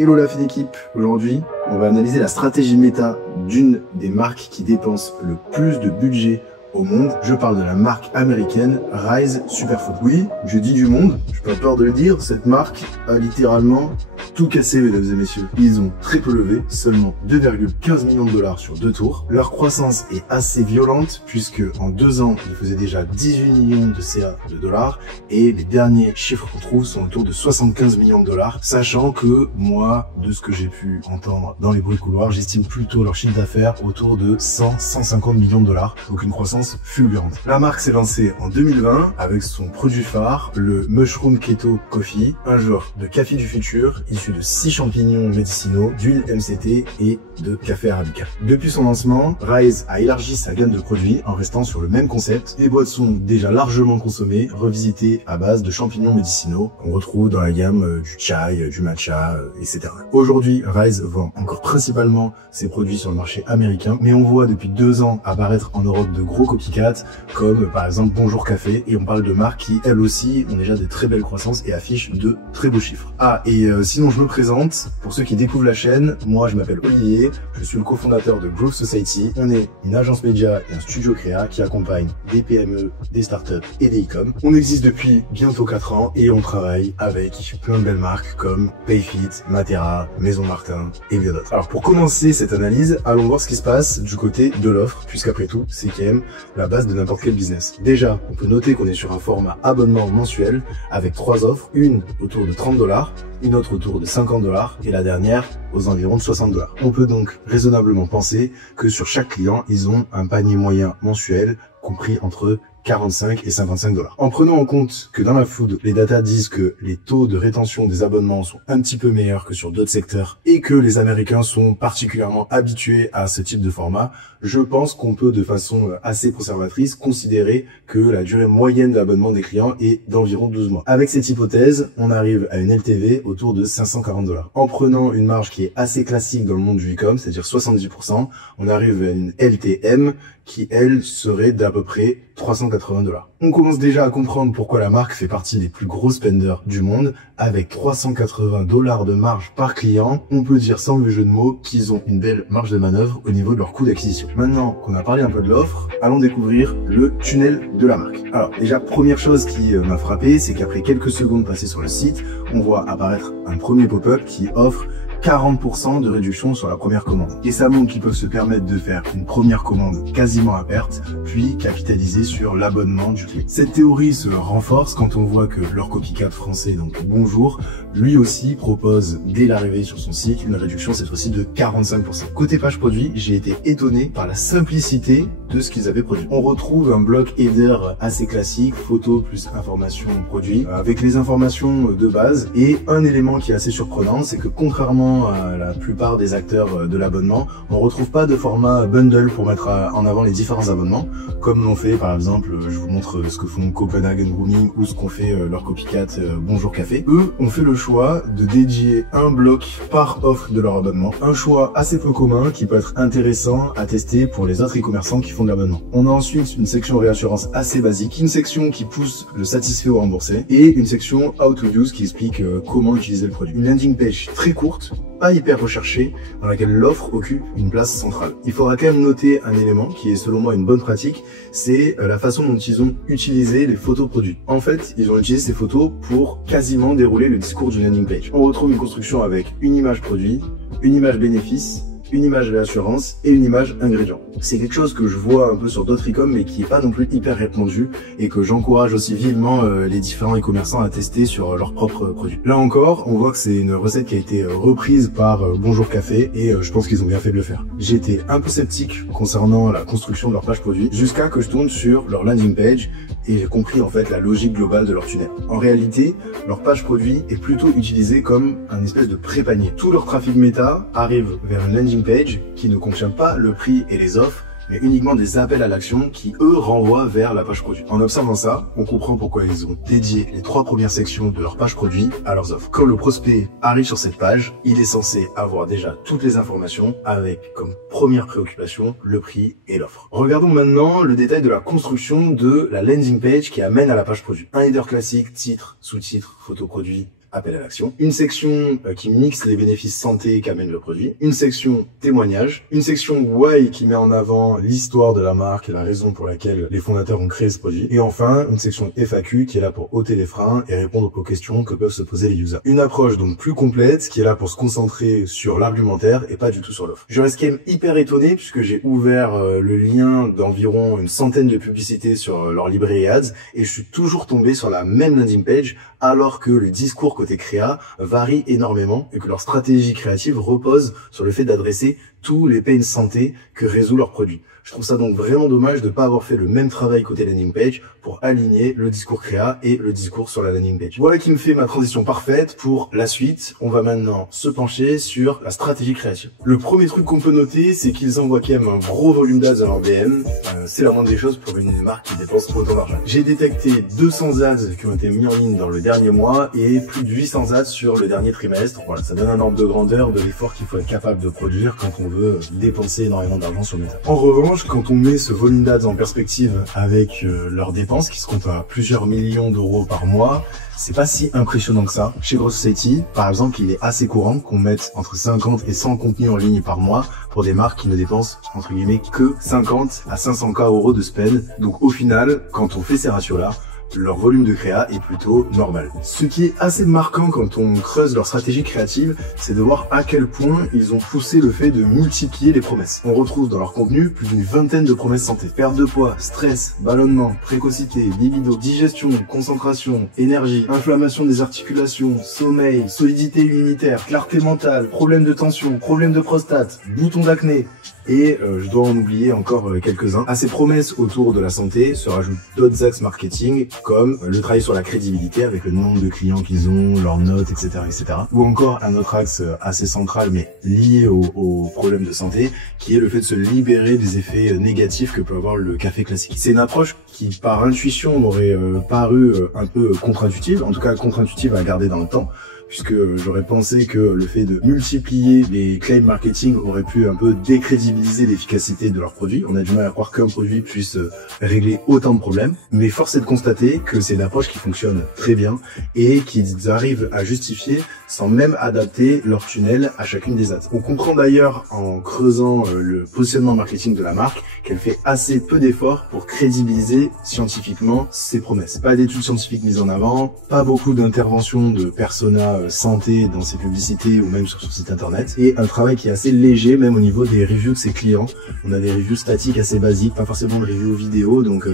Hello la fine équipe, aujourd'hui on va analyser la stratégie méta d'une des marques qui dépense le plus de budget au monde. Je parle de la marque américaine Rise Superfood. Oui, je dis du monde, je n'ai pas peur de le dire, cette marque a littéralement tout cassé mesdames et messieurs. Ils ont très peu levé, seulement 2,15 millions de dollars sur 2 tours. Leur croissance est assez violente puisque en 2 ans, ils faisaient déjà 18 millions de CA de dollars et les derniers chiffres qu'on trouve sont autour de 75 millions de dollars, sachant que moi, de ce que j'ai pu entendre dans les bruits de couloir, j'estime plutôt leur chiffre d'affaires autour de 100-150 millions de dollars, donc une croissance fulgurante. La marque s'est lancée en 2020 avec son produit phare, le Mushroom Keto Coffee, un genre de café du futur issu de 6 champignons médicinaux, d'huile MCT et de café arabica. Depuis son lancement, Rise a élargi sa gamme de produits en restant sur le même concept. Les boîtes sont déjà largement consommées, revisitées à base de champignons médicinaux qu'on retrouve dans la gamme du chai, du matcha, etc. Aujourd'hui, Rise vend encore principalement ses produits sur le marché américain, mais on voit depuis 2 ans apparaître en Europe de gros copycats comme par exemple Bonjour Café, et on parle de marques qui elles aussi ont déjà des très belles croissances et affichent de très beaux chiffres. Ah, et sinon je me présente, pour ceux qui découvrent la chaîne, moi je m'appelle Olivier, je suis le cofondateur de Groove Society. On est une agence média et un studio créa qui accompagne des PME, des startups et des e-com. On existe depuis bientôt 4 ans et on travaille avec plein de belles marques comme Payfit, Matera, Maison Martin et bien d'autres. Alors pour commencer cette analyse, allons voir ce qui se passe du côté de l'offre, puisqu'après tout c'est quand même la base de n'importe quel business. Déjà, on peut noter qu'on est sur un format abonnement mensuel avec 3 offres, une autour de 30 $, une autre autour de 50 $ et la dernière aux environs de 60 $. On peut donc raisonnablement penser que sur chaque client, ils ont un panier moyen mensuel compris entre 45 et 55 $. En prenant en compte que dans la food, les datas disent que les taux de rétention des abonnements sont un petit peu meilleurs que sur d'autres secteurs et que les Américains sont particulièrement habitués à ce type de format, je pense qu'on peut de façon assez conservatrice considérer que la durée moyenne d'abonnement des clients est d'environ 12 mois. Avec cette hypothèse, on arrive à une LTV autour de 540 $. En prenant une marge qui est assez classique dans le monde du e-com, c'est-à-dire 70%, on arrive à une LTM qui, elle, serait d'à peu près 380 $. On commence déjà à comprendre pourquoi la marque fait partie des plus gros spenders du monde. Avec 380 $ de marge par client, on peut dire sans le jeu de mots qu'ils ont une belle marge de manœuvre au niveau de leur coût d'acquisition. Maintenant qu'on a parlé un peu de l'offre, allons découvrir le tunnel de la marque. Alors déjà, première chose qui m'a frappé, c'est qu'après quelques secondes passées sur le site, on voit apparaître un premier pop-up qui offre 40% de réduction sur la première commande. Et ça montre qu'ils peuvent se permettre de faire une première commande quasiment à perte, puis capitaliser sur l'abonnement du client. Cette théorie se renforce quand on voit que leur copycat français, donc Bonjour, lui aussi propose dès l'arrivée sur son site une réduction cette fois-ci de 45%. Côté page produit, j'ai été étonné par la simplicité de ce qu'ils avaient produit. On retrouve un bloc header assez classique, photo plus information produit, avec les informations de base, et un élément qui est assez surprenant, c'est que contrairement à la plupart des acteurs de l'abonnement, on retrouve pas de format bundle pour mettre en avant les différents abonnements, comme l'ont fait par exemple, je vous montre ce que font Copenhagen Grooming ou ce qu'ont fait leur copycat Bonjour Café. Eux ont fait le choix de dédier un bloc par offre de leur abonnement, un choix assez peu commun qui peut être intéressant à tester pour les autres e-commerçants qui font de l'abonnement. On a ensuite une section réassurance assez basique, une section qui pousse le satisfait au remboursé et une section How to Use qui explique comment utiliser le produit. Une landing page très courte, pas hyper recherchée, dans laquelle l'offre occupe une place centrale. Il faudra quand même noter un élément qui est selon moi une bonne pratique, c'est la façon dont ils ont utilisé les photos produits. En fait, ils ont utilisé ces photos pour quasiment dérouler le discours d'une landing page. On retrouve une construction avec une image produit, une image bénéfice, une image réassurance et une image ingrédient. C'est quelque chose que je vois un peu sur d'autres e-com mais qui est pas non plus hyper répandu et que j'encourage aussi vivement les différents e-commerçants à tester sur leurs propres produits. Là encore, on voit que c'est une recette qui a été reprise par Bonjour Café et je pense qu'ils ont bien fait de le faire. J'étais un peu sceptique concernant la construction de leur page produit jusqu'à que je tourne sur leur landing page et j'ai compris en fait la logique globale de leur tunnel. En réalité, leur page produit est plutôt utilisée comme un espèce de pré-panier. Tout leur trafic méta arrive vers une landing page qui ne contient pas le prix et les offres, mais uniquement des appels à l'action qui, eux, renvoient vers la page produit. En observant ça, on comprend pourquoi ils ont dédié les 3 premières sections de leur page produit à leurs offres. Quand le prospect arrive sur cette page, il est censé avoir déjà toutes les informations avec comme première préoccupation le prix et l'offre. Regardons maintenant le détail de la construction de la landing page qui amène à la page produit. Un header classique, titre, sous-titre, photo produit, appel à l'action, une section qui mixe les bénéfices santé qu'amène le produit, une section témoignage, une section why qui met en avant l'histoire de la marque et la raison pour laquelle les fondateurs ont créé ce produit, et enfin une section FAQ qui est là pour ôter les freins et répondre aux questions que peuvent se poser les users. Une approche donc plus complète qui est là pour se concentrer sur l'argumentaire et pas du tout sur l'offre. Je reste quand même hyper étonné puisque j'ai ouvert le lien d'environ une centaine de publicités sur leur librairie ads et je suis toujours tombé sur la même landing page alors que le discours côté créa varie énormément et que leur stratégie créative repose sur le fait d'adresser tous les pains santé que résout leur produit. Je trouve ça donc vraiment dommage de ne pas avoir fait le même travail côté landing page pour aligner le discours créa et le discours sur la landing page. Voilà qui me fait ma transition parfaite pour la suite. On va maintenant se pencher sur la stratégie créative. Le premier truc qu'on peut noter, c'est qu'ils envoient quand même un gros volume d'ads à leur DM. C'est la moindre des choses pour une marque qui dépense autant d'argent. J'ai détecté 200 ads qui ont été mis en ligne dans le dernier mois et plus de 800 ads sur le dernier trimestre. Voilà, ça donne un ordre de grandeur de l'effort qu'il faut être capable de produire quand on veut dépenser énormément d'argent sur Meta. En revanche, quand on met ce volume d'ads en perspective avec leurs dépenses qui se comptent à plusieurs millions d'euros par mois, c'est pas si impressionnant que ça. Chez Growth Society, par exemple, il est assez courant qu'on mette entre 50 et 100 contenus en ligne par mois pour des marques qui ne dépensent, entre guillemets, que 50 à 500K € de spend. Donc au final, quand on fait ces ratios-là, leur volume de créa est plutôt normal. Ce qui est assez marquant quand on creuse leur stratégie créative, c'est de voir à quel point ils ont poussé le fait de multiplier les promesses. On retrouve dans leur contenu plus d'une vingtaine de promesses santé. Perte de poids, stress, ballonnement, précocité, libido, digestion, concentration, énergie, inflammation des articulations, sommeil, solidité immunitaire, clarté mentale, problème de tension, problème de prostate, bouton d'acné. Et je dois en oublier encore quelques-uns. À ces promesses autour de la santé se rajoutent d'autres axes marketing comme le travail sur la crédibilité avec le nombre de clients qu'ils ont, leurs notes, etc., etc. Ou encore un autre axe assez central mais lié au problème de santé qui est le fait de se libérer des effets négatifs que peut avoir le café classique. C'est une approche qui par intuition m'aurait paru un peu contre-intuitive, en tout cas contre-intuitive à garder dans le temps, puisque j'aurais pensé que le fait de multiplier les claims marketing aurait pu un peu décrédibiliser l'efficacité de leurs produits. On a du mal à croire qu'un produit puisse régler autant de problèmes, mais force est de constater que c'est une approche qui fonctionne très bien et qu'ils arrivent à justifier sans même adapter leur tunnel à chacune des ads. On comprend d'ailleurs en creusant le positionnement marketing de la marque qu'elle fait assez peu d'efforts pour crédibiliser scientifiquement ses promesses. Pas d'études scientifiques mises en avant, pas beaucoup d'interventions de personas santé dans ses publicités ou même sur son site internet, et un travail qui est assez léger même au niveau des reviews de ses clients. On a des reviews statiques assez basiques, pas forcément de reviews vidéo, donc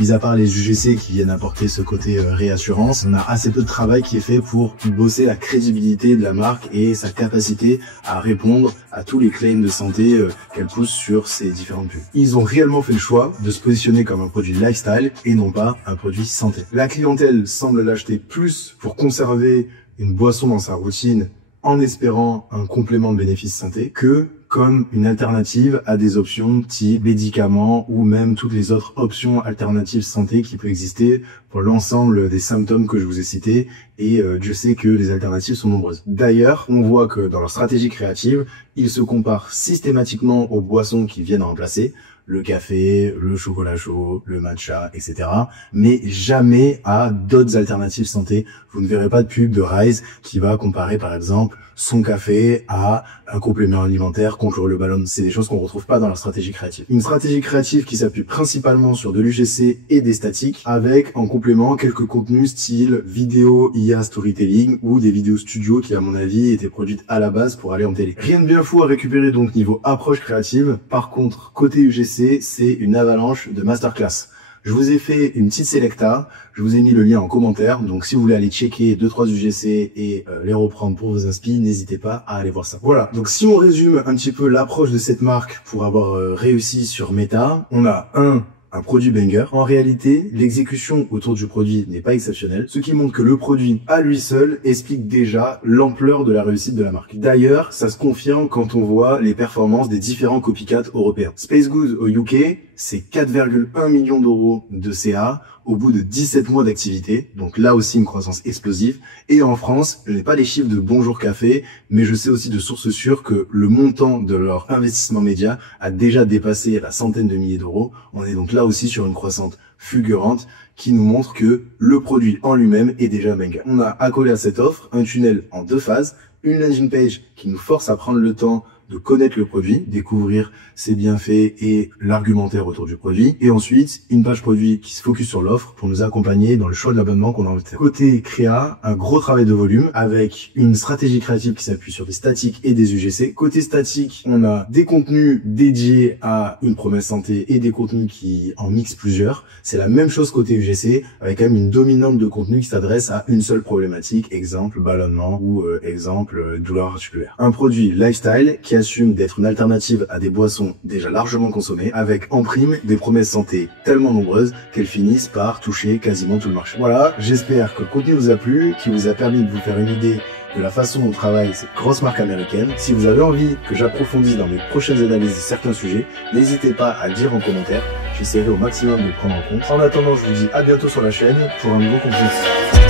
mis à part les UGC qui viennent apporter ce côté réassurance, on a assez peu de travail qui est fait pour bosser la crédibilité de la marque et sa capacité à répondre à tous les claims de santé qu'elle pousse sur ses différentes pubs. Ils ont réellement fait le choix de se positionner comme un produit lifestyle et non pas un produit santé. La clientèle semble l'acheter plus pour conserver une boisson dans sa routine en espérant un complément de bénéfices santé que comme une alternative à des options type médicaments ou même toutes les autres options alternatives santé qui peuvent exister pour l'ensemble des symptômes que je vous ai cités, et Dieu sait que les alternatives sont nombreuses. D'ailleurs, on voit que dans leur stratégie créative, ils se comparent systématiquement aux boissons qui viennent remplacer, le café, le chocolat chaud, le matcha, etc. Mais jamais à d'autres alternatives santé. Vous ne verrez pas de pub de Rise qui va comparer par exemple son café à un complément alimentaire contre le ballon. C'est des choses qu'on retrouve pas dans leur stratégie créative. Une stratégie créative qui s'appuie principalement sur de l'UGC et des statiques avec en complément quelques contenus style vidéo, IA, storytelling ou des vidéos studio qui à mon avis étaient produites à la base pour aller en télé. Rien de bien fou à récupérer donc niveau approche créative. Par contre, côté UGC, c'est une avalanche de masterclass. Je vous ai fait une petite sélecta, je vous ai mis le lien en commentaire, donc si vous voulez aller checker 2-3 UGC et les reprendre pour vos inspi, n'hésitez pas à aller voir ça. Voilà, donc si on résume un petit peu l'approche de cette marque pour avoir réussi sur Meta, on a un produit banger. En réalité, l'exécution autour du produit n'est pas exceptionnelle, ce qui montre que le produit à lui seul explique déjà l'ampleur de la réussite de la marque. D'ailleurs, ça se confirme quand on voit les performances des différents copycats européens. Space Good au UK, c'est 4,1 millions d'euros de CA. au bout de 17 mois d'activité. Donc là aussi, une croissance explosive. Et en France, je n'ai pas les chiffres de Bonjour Café, mais je sais aussi de sources sûres que le montant de leur investissement média a déjà dépassé la centaine de milliers d'euros. On est donc là aussi sur une croissance fulgurante qui nous montre que le produit en lui-même est déjà banger. On a accolé à cette offre un tunnel en 2 phases, une landing page qui nous force à prendre le temps de connaître le produit, découvrir ses bienfaits et l'argumentaire autour du produit. Et ensuite, une page produit qui se focus sur l'offre pour nous accompagner dans le choix de l'abonnement qu'on a envie de faire. Côté créa, un gros travail de volume avec une stratégie créative qui s'appuie sur des statiques et des UGC. Côté statique, on a des contenus dédiés à une promesse santé et des contenus qui en mixent plusieurs. C'est la même chose côté UGC avec quand même une dominante de contenu qui s'adresse à une seule problématique, exemple ballonnement ou exemple douleur articulaire. Un produit lifestyle qui assume d'être une alternative à des boissons déjà largement consommées, avec en prime des promesses santé tellement nombreuses qu'elles finissent par toucher quasiment tout le marché. Voilà, j'espère que le contenu vous a plu, qu'il vous a permis de vous faire une idée de la façon dont travaille cette grosse marque américaine. Si vous avez envie que j'approfondisse dans mes prochaines analyses de certains sujets, n'hésitez pas à le dire en commentaire, j'essaierai au maximum de le prendre en compte. En attendant, je vous dis à bientôt sur la chaîne pour un nouveau contenu.